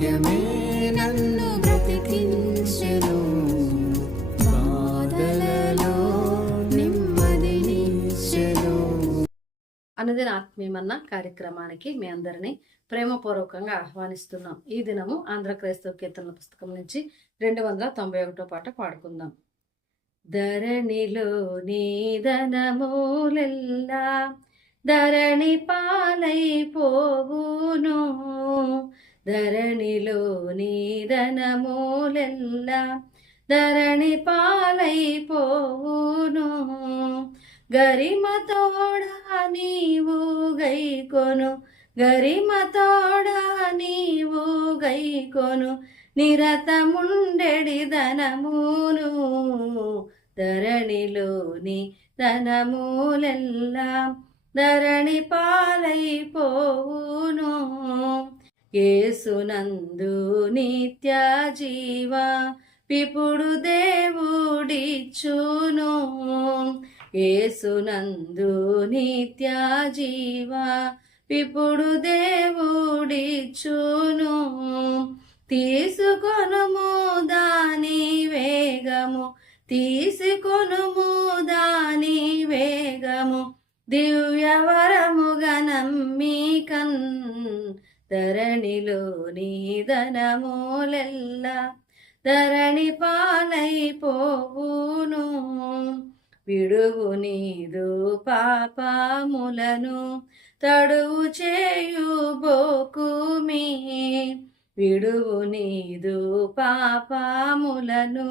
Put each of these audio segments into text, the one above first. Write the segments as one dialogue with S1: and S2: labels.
S1: వాక్యమే నన్ను బ్రతికించెను. బాధలలో నెమ్మదినిచ్చెను
S2: అనుదిన ఆత్మీయమన్న కార్యక్రమానికి మీ అందరినీ ప్రేమపూర్వకంగా ఆహ్వానిస్తున్నాం. ఈ దినము ఆంధ్ర క్రైస్తవ కీర్తనల పుస్తకం నుంచి రెండు వందల తొంభై ఒకటో పాట పాడుకుందాం. ధరణిలో నీదనమూలెల్లా ధరణి పాలైపోవును ధరణిలో నీదనమూలెల్లా ధరణి పాలైపోవును గరిమతోడా నీవు గైకొను గరిమతోడా నీవు గైకొను నిరతముండెడి ధనమును. ధరణిలోని ధనములెల్లా ధరణి పాలైపోవును ఏసునందు నిత్య జీవ పిపుడు దేవుడిచ్చును. ఏసునందు నిత్య జీవ పిపుడు దేవుడిచ్చును. తీసుకొనుము దాని వేగము తీసుకొనుము దాని వేగము దివ్యవరము దివ్యవరముగా కన్ ధరణిలో నీదనములెల్లా ధరణి పాలైపోవును. విడువు నీదు పాపములను తడువు చేయు బోకుమి విడువు నీదు పాపములను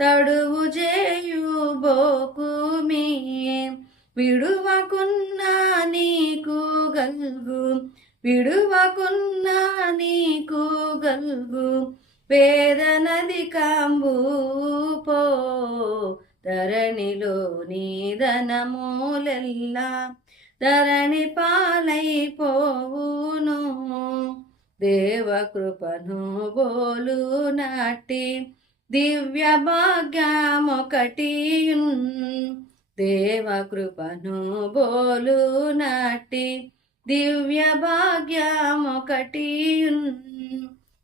S2: తడువు చేయు బోకుమి విడువకున్నా నీకు గల్గు విడువకున్నా నీకు గల్గు వేదనది కాంబు పో. ధరణిలో నీదనమూలెల్లా ధరణి పాలైపోవును. దేవకృపను బోలు నాటి దివ్య భాగ్యమొకటి దేవకృపను బోలు నాటి దివ్య భాగ్యమొకటి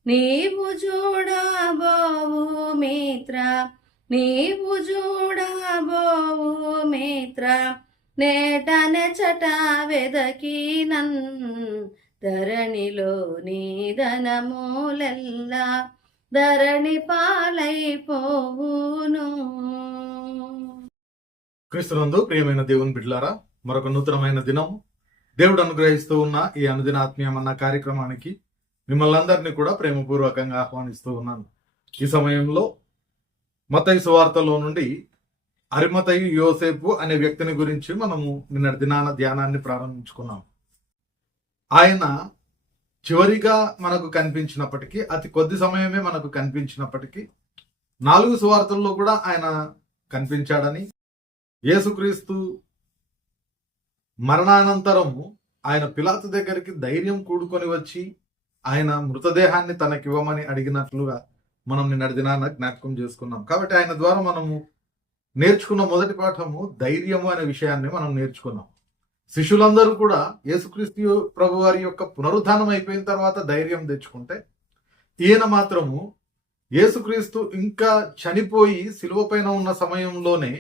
S2: నీవు చూడబోవు మిత్ర నీవు చూడబోవు మిత్ర నేటనే చట వెదకి నన్ ధరణిలో నీదనమూలెల్లా ధరణి పాలైపోవును.
S3: క్రీస్తునందు ప్రియమైన దేవుని బిడ్లారా మరొక నూతనమైన దినం దేవుడు అనుగ్రహిస్తూ ఉన్న ఈ అనుదినాత్మీయమన్న కార్యక్రమానికి మిమ్మల్ని అందరినీ కూడా ప్రేమపూర్వకంగా ఆహ్వానిస్తూ ఉన్నాను. ఈ సమయంలో మతయి సువార్తలో నుండి అరిమతయి యోసేపు అనే వ్యక్తిని గురించి మనము నిన్న దినాన ధ్యానాన్ని ప్రారంభించుకున్నాం. ఆయన చివరిగా మనకు కనిపించినప్పటికీ అతి కొద్ది సమయమే మనకు కనిపించినప్పటికీ నాలుగు సువార్తల్లో కూడా ఆయన కనిపించాడని యేసుక్రీస్తు మరణానంతరం ఆయన పిలాతు దగ్గరికి ధైర్యం కూడుకొని వచ్చి ఆయన మృతదేహాన్ని తనకివ్వమని అడిగినట్లుగా మనం నిన్న దినాన జ్ఞాపకం చేసుకున్నాం. కాబట్టి ఆయన ద్వారా మనము నేర్చుకున్న మొదటి పాఠము ధైర్యము అనే విషయాన్ని మనం నేర్చుకున్నాం. శిష్యులందరూ కూడా యేసుక్రీస్తు ప్రభు వారి యొక్క పునరుద్ధానం అయిపోయిన తర్వాత ధైర్యం తెచ్చుకుంటే ఈయన మాత్రము యేసుక్రీస్తు ఇంకా చనిపోయి శిలువ పైన ఉన్న సమయంలోనే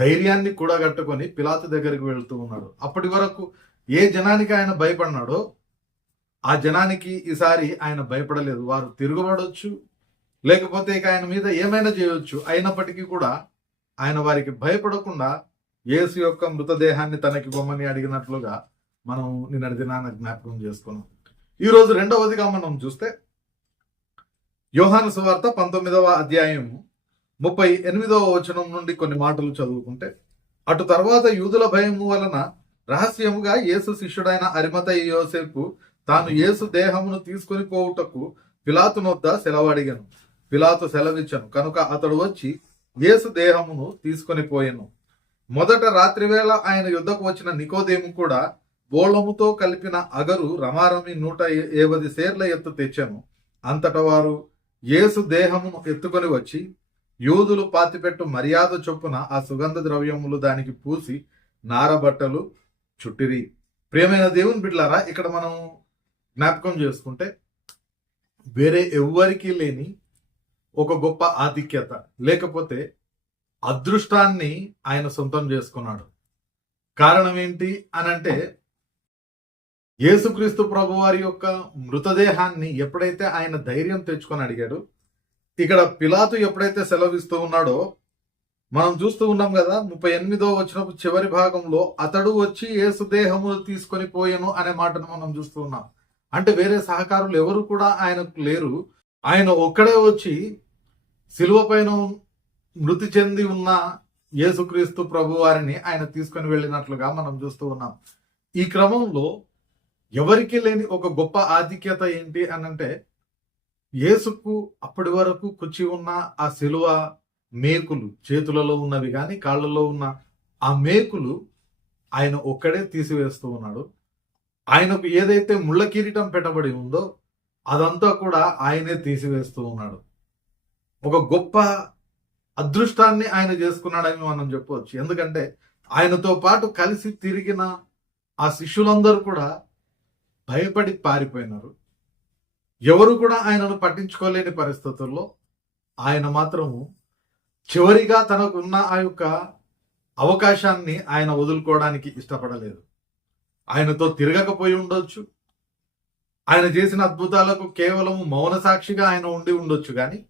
S3: ధైర్యాన్ని కూడగట్టుకొని పిలాతు దగ్గరికి వెళ్తూ ఉన్నాడు. అప్పటి వరకు ఏ జనానికి ఆయన భయపడినాడో ఆ జనానికి ఈసారి ఆయన భయపడలేదు. వారు తిరుగుబడవచ్చు లేకపోతే ఇక ఆయన మీద ఏమైనా చేయవచ్చు అయినప్పటికీ కూడా ఆయన వారికి భయపడకుండా యేసు యొక్క మృతదేహాన్ని తనకి బొమ్మని అడిగినట్లుగా మనం నిన్నటి దినాన జ్ఞాపకం చేసుకున్నాం. ఈరోజు రెండవదిగా మనం చూస్తే యోహాను సువార్త పంతొమ్మిదవ అధ్యాయము ముప్పై ఎనిమిదవ వచనం నుండి కొన్ని మాటలు చదువుకుంటే అటు తర్వాత యూదుల భయము వలన రహస్యముగా యేసు శిష్యుడైన అరిమత యోసేపు తాను యేసు దేహమును తీసుకొని పోవుటకు పిలాతు నొద్ద సెలవడిగను. పిలాతు సెలవిచ్చను. కనుక అతడు వచ్చి యేసు దేహమును తీసుకొని పోయెను. మొదట రాత్రివేళ ఆయన యుద్ధకు వచ్చిన నికోదేము కూడా బోళముతో కలిపిన అగరు రమారమి నూట ఏవది సేర్ల ఎత్తు తెచ్చాను. అంతట వారు యేసు దేహమును ఎత్తుకొని వచ్చి యూదులు పాతిపెట్టు మర్యాద చొప్పున ఆ సుగంధ ద్రవ్యములు దానికి పూసి నారబట్టలు చుట్టిరి. ప్రియమైన దేవుని బిడ్లారా ఇక్కడ మనం జ్ఞాపకం చేసుకుంటే వేరే ఎవ్వరికీ లేని ఒక గొప్ప ఆధిక్యత లేకపోతే అదృష్టాన్ని ఆయన సొంతం చేసుకున్నాడు. కారణం ఏంటి అని అంటే యేసుక్రీస్తు ప్రభువారి యొక్క మృతదేహాన్ని ఎప్పుడైతే ఆయన ధైర్యం తెచ్చుకొని అడిగాడు ఇక్కడ పిలాతు ఎప్పుడైతే సెలవిస్తూ ఉన్నాడో మనం చూస్తూ ఉన్నాం కదా ముప్పై ఎనిమిదో వచ్చినప్పుడు చివరి భాగంలో అతడు వచ్చి యేసు దేహము తీసుకొని పోయాను అనే మాటను మనం చూస్తూ ఉన్నాం. అంటే వేరే సహకారులు ఎవరు కూడా ఆయనకు లేరు. ఆయన ఒక్కడే వచ్చి శిలువ పైన మృతి చెంది ఉన్న యేసుక్రీస్తు ప్రభు వారిని ఆయన తీసుకొని వెళ్ళినట్లుగా మనం చూస్తూ ఉన్నాం. ఈ క్రమంలో ఎవరికి లేని ఒక గొప్ప ఆధిక్యత ఏంటి అని అంటే యేసుకు అప్పటి వరకు కుచ్చి ఉన్న ఆ శిలువ మేకులు చేతులలో ఉన్నవి కానీ కాళ్ళలో ఉన్న ఆ మేకులు ఆయన ఒక్కడే తీసివేస్తూ ఉన్నాడు. ఆయనకు ఏదైతే ముళ్ళ కిరీటం పెట్టబడి ఉందో అదంతా కూడా ఆయనే తీసివేస్తూ ఉన్నాడు. ఒక గొప్ప అదృష్టాన్ని ఆయన చేసుకున్నాడని మనం చెప్పవచ్చు. ఎందుకంటే ఆయనతో పాటు కలిసి తిరిగిన ఆ శిష్యులందరూ కూడా భయపడి పారిపోయినారు. ఎవరు కూడా ఆయనను పట్టించుకోలేని పరిస్థితుల్లో ఆయన మాత్రము చివరిగా తనకున్న ఆ యొక్క అవకాశాన్ని ఆయన వదులుకోవడానికి ఇష్టపడలేదు. ఆయనతో తిరగకపోయి ఉండొచ్చు. ఆయన చేసిన అద్భుతాలకు కేవలం మౌన సాక్షిగా ఆయన ఉండి ఉండొచ్చు కానీ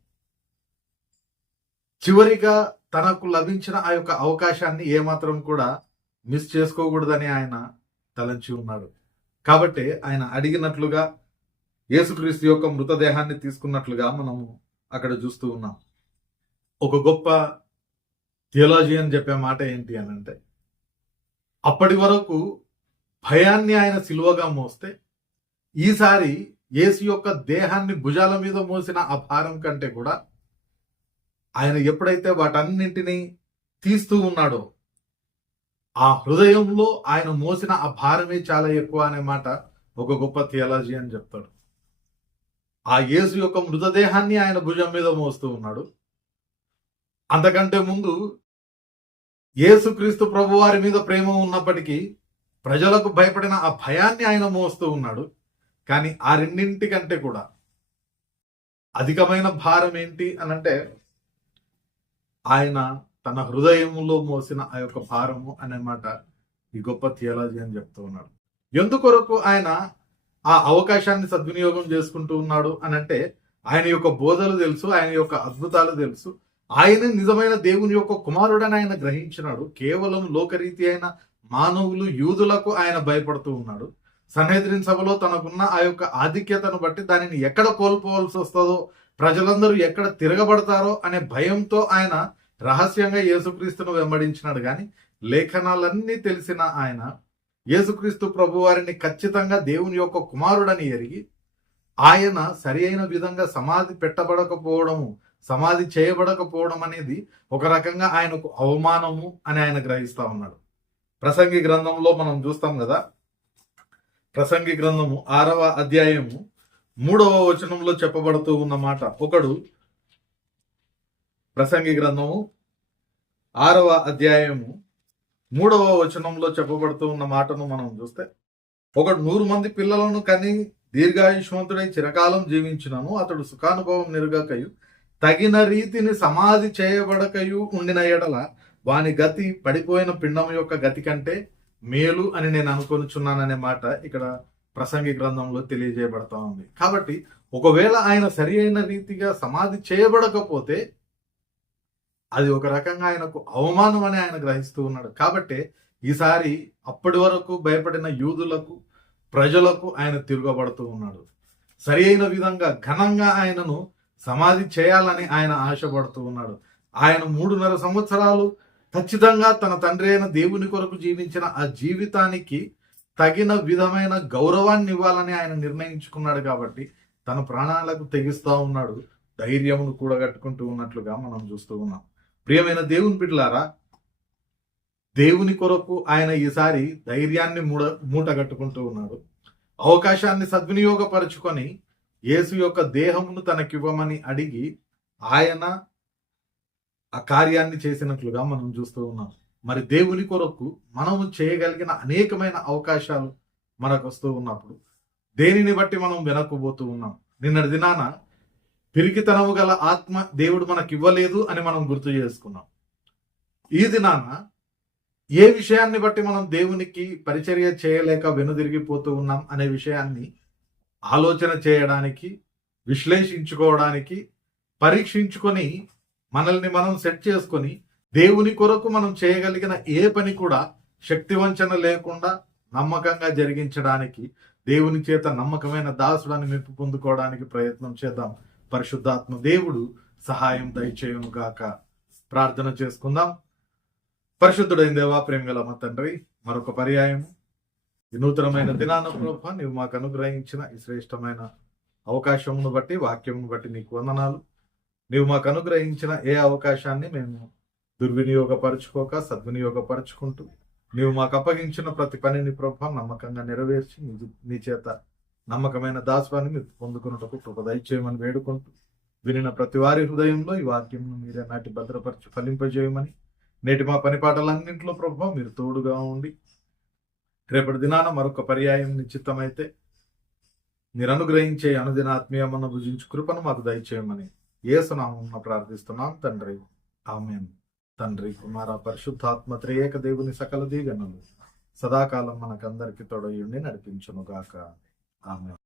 S3: చివరిగా తనకు లభించిన ఆ యొక్క అవకాశాన్ని ఏమాత్రం కూడా మిస్ చేసుకోకూడదని ఆయన తలంచి ఉన్నాడు. కాబట్టి ఆయన అడిగినట్లుగా యేసుక్రీస్తు యొక్క మృతదేహాన్ని తీసుకున్నట్లుగా మనము అక్కడ చూస్తూ ఉన్నాం. ఒక గొప్ప థియోలాజీ అని చెప్పే మాట ఏంటి అని అంటే అప్పటి వరకు భయాన్ని ఆయన సిలువగా మోస్తే ఈసారి యేసు యొక్క దేహాన్ని భుజాల మీద మోసిన ఆ భారం కంటే కూడా ఆయన ఎప్పుడైతే వాటన్నింటినీ తీస్తూ ఉన్నాడో ఆ హృదయంలో ఆయన మోసిన ఆ భారమే చాలా ఎక్కువ అనే మాట ఒక గొప్ప థియాలజీ అని చెప్తాడు. ఆ యేసు యొక్క మృతదేహాన్ని ఆయన భుజం మీద మోస్తూ ఉన్నాడు. అంతకంటే ముందు యేసుక్రీస్తు ప్రభు వారి మీద ప్రేమ ఉన్నప్పటికీ ప్రజలకు భయపడిన ఆ భయాన్ని ఆయన మోస్తూ ఉన్నాడు. కానీ ఆ రెండింటికంటే కూడా అధికమైన భారం ఏంటి అని అంటే ఆయన తన హృదయంలో మోసిన ఆ యొక్క భారము అనే మాట ఈ గొప్ప థియాలజీ అని చెప్తూ ఉన్నాడు. ఎందుకొరకు ఆయన ఆ అవకాశాన్ని సద్వినియోగం చేసుకుంటూ ఉన్నాడు అని అంటే ఆయన యొక్క బోధలు తెలుసు ఆయన యొక్క అద్భుతాలు తెలుసు. ఆయన నిజమైన దేవుని యొక్క కుమారుడని ఆయన గ్రహించినాడు. కేవలం లోకరీతి అయిన మానవులు యూదులకు ఆయన భయపడుతూ ఉన్నాడు. సన్హెద్రిన్ సభలో తనకున్న ఆ యొక్క ఆధిక్యతను బట్టి దానిని ఎక్కడ కోల్పోవాల్సి వస్తుందో ప్రజలందరూ ఎక్కడ తిరగబడతారో అనే భయంతో ఆయన రహస్యంగా యేసుక్రీస్తును వెంబడించినాడు. కానీ లేఖనాలన్నీ తెలిసిన ఆయన యేసుక్రీస్తు ప్రభు వారిని ఖచ్చితంగా దేవుని యొక్క కుమారుడని ఎరిగి ఆయన సరి అయిన విధంగా సమాధి పెట్టబడకపోవడము సమాధి చేయబడకపోవడం అనేది ఒక రకంగా ఆయనకు అవమానము అని ఆయన గ్రహిస్తా ఉన్నాడు. ప్రసంగి గ్రంథంలో మనం చూస్తాం కదా ప్రసంగి గ్రంథము ఆరవ అధ్యాయము మూడవ వచనంలో చెప్పబడుతూ ఉన్న మాట ఒకడు ప్రసంగి గ్రంథము ఆరవ అధ్యాయము మూడవ వచనంలో చెప్పబడుతూ ఉన్న మాటను మనం చూస్తే ఒకడు నూరు మంది పిల్లలను కని దీర్ఘాయుష్మంతుడై చిరకాలం జీవించినను అతడు సుఖానుభవం నిరుగకయు తగిన రీతిని సమాధి చేయబడకయు ఉండిన ఎడల వాని గతి పడిపోయిన పిండం యొక్క గతి కంటే మేలు అని నేను అనుకొనుచున్నాననే మాట ఇక్కడ ప్రసంగి గ్రంథంలో తెలియజేయబడతా ఉంది. కాబట్టి ఒకవేళ ఆయన సరి అయిన రీతిగా సమాధి చేయబడకపోతే అది ఒక రకంగా ఆయనకు అవమానం అని ఆయన గ్రహిస్తూ ఉన్నాడు. కాబట్టి ఈసారి అప్పటి వరకు భయపడిన యూదులకు ప్రజలకు ఆయన తిరగబడుతూ ఉన్నాడు. సరి అయిన విధంగా ఘనంగా ఆయనను సమాధి చేయాలని ఆయన ఆశపడుతూ ఉన్నాడు. ఆయన మూడున్నర సంవత్సరాలు ఖచ్చితంగా తన తండ్రి అయిన దేవుని కొరకు జీవించిన ఆ జీవితానికి తగిన విధమైన గౌరవాన్ని ఇవ్వాలని ఆయన నిర్ణయించుకున్నాడు కాబట్టి తన ప్రాణాలకు తెగిస్తూ ఉన్నాడు. ధైర్యమును కూడగట్టుకుంటూ ఉన్నట్లుగా మనం చూస్తూ ఉన్నాం. ప్రియమైన దేవుని బిడ్డలారా దేవుని కొరకు ఆయన ఈసారి ధైర్యాన్ని మూడ మూటగట్టుకుంటూ ఉన్నాడు. అవకాశాన్ని సద్వినియోగపరుచుకొని యేసు యొక్క దేహమును తనకివ్వమని అడిగి ఆయన ఆ కార్యాన్ని చేసినట్లుగా మనం చూస్తూ ఉన్నాం. మరి దేవుని కొరకు మనము చేయగలిగిన అనేకమైన అవకాశాలు మనకు వస్తూ ఉన్నప్పుడు దేనిని బట్టి మనం వెనక్కుపోతూ ఉన్నాం? నిన్నటి దినాన పిరికితనము గల ఆత్మ దేవుడు మనకి ఇవ్వలేదు అని మనం గుర్తు చేసుకున్నాం. ఈ దినాన ఏ విషయాన్ని బట్టి మనం దేవునికి పరిచర్య చేయలేక వెనుదిరిగిపోతూ ఉన్నాం అనే విషయాన్ని ఆలోచన చేయడానికి విశ్లేషించుకోవడానికి పరీక్షించుకొని మనల్ని మనం సెట్ చేసుకొని దేవుని కొరకు మనం చేయగలిగిన ఏ పని కూడా శక్తి వంచన లేకుండా నమ్మకంగా జరిగించడానికి దేవుని చేత నమ్మకమైన దాసుడాన్ని మెప్పు పొందుకోవడానికి ప్రయత్నం చేద్దాం. పరిశుద్ధాత్మ దేవుడు సహాయం దయచేయము గాక. ప్రార్థన చేసుకుందాం. పరిశుద్ధుడైన దేవా ప్రేమగల మా తండ్రి మరొక పర్యాయము. ఈ నూతనమైన దినాన ప్రభ నీవు మాకు అనుగ్రహించిన ఈ శ్రేష్టమైన అవకాశమును బట్టి వాక్యమును బట్టి నీకు వందనాలు. నీవు మాకు అనుగ్రహించిన ఏ అవకాశాన్ని మేము దుర్వినియోగపరచుకోక సద్వినియోగపరచుకుంటూ నీవు మాకు అప్పగించిన ప్రతి పనిని ప్రభ నమ్మకంగా నెరవేర్చి నీ చేత నమ్మకమైన దాస్వాన్ని మీరు పొందుకున్నటకు కృప దయచేయమని వేడుకుంటూ వినిన ప్రతి వారి హృదయంలో ఈ వాక్యంను మీరే నాటి భద్రపరచి ఫలింపజేయమని నేటి మా పని పాటలన్నింటిలో ప్రభావ మీరు తోడుగా ఉండి రేపటి దినాన మరొక పర్యాయం నిశ్చితమైతే మీరు అనుగ్రహించే అనుదిన ఆత్మీయమన్న భుజించు కృపను మాకు దయచేయమని ఏసునామం ప్రార్థిస్తున్నాం. తండ్రి ఆమెన్. తండ్రి కుమార పరిశుద్ధాత్మ త్రియేక దేవుని సకల దీవెనలు సదాకాలం మనకందరికి తొడయుండి నడిపించునుగాక. 아멘.